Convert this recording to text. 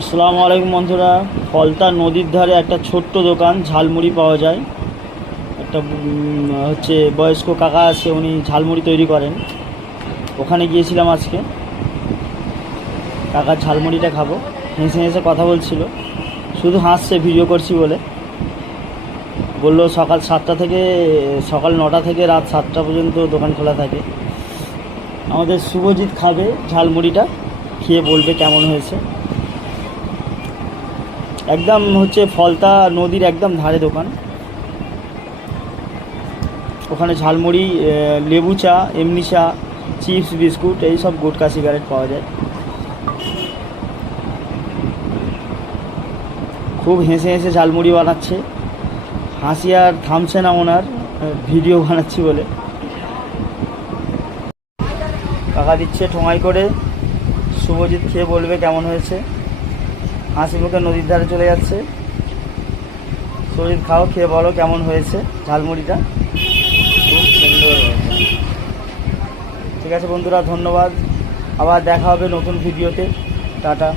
আসসালামু আলাইকুম বন্ধুরা। ফলতা নদীর ধারে একটা ছোট্ট দোকান, ঝালমুড়ি পাওয়া যায়। একটা হচ্ছে বয়স্ক কাকা আছে, উনি ঝালমুড়ি তৈরি করেন। ওখানে গিয়েছিলাম আজকে, কাকার ঝালমুড়িটা খাবো। হেসে হেসে কথা বলছিল, শুধু হাসছে ভিডিও করছি বলে। বললো সকাল 9টা থেকে রাত 7টা পর্যন্ত দোকান খোলা থাকে। আমাদের শুভজিৎ খাবে ঝালমুড়িটা, খেয়ে বলবে কেমন হয়েছে। একদম হচ্ছে ফলতা নদীর একদম ধারে দোকান। ওখানে ঝালমুড়ি, লেবু চা, এমনি চা, চিপস, বিস্কুট, এই সব গুটকা সিগারেট পাওয়া যায়। খুব হেসে হেসে ঝালমুড়ি বানাচ্ছে, হাসি আর থামছে না ওনার, ভিডিও বানাচ্ছি বলে। কাকা দিচ্ছে ঠোঙাই করে, শুভজিৎ খেয়ে বলবে কেমন হয়েছে। হাসি মুখে নদীর ধারে চলে যাচ্ছে। শুভজিৎ খাও, খেয়ে বলো কেমন হয়েছে ঝালমুড়িটা। খুব সুন্দর হয়েছে। ঠিক আছে বন্ধুরা, ধন্যবাদ। আবার দেখা হবে নতুন ভিডিওতে। টাটা।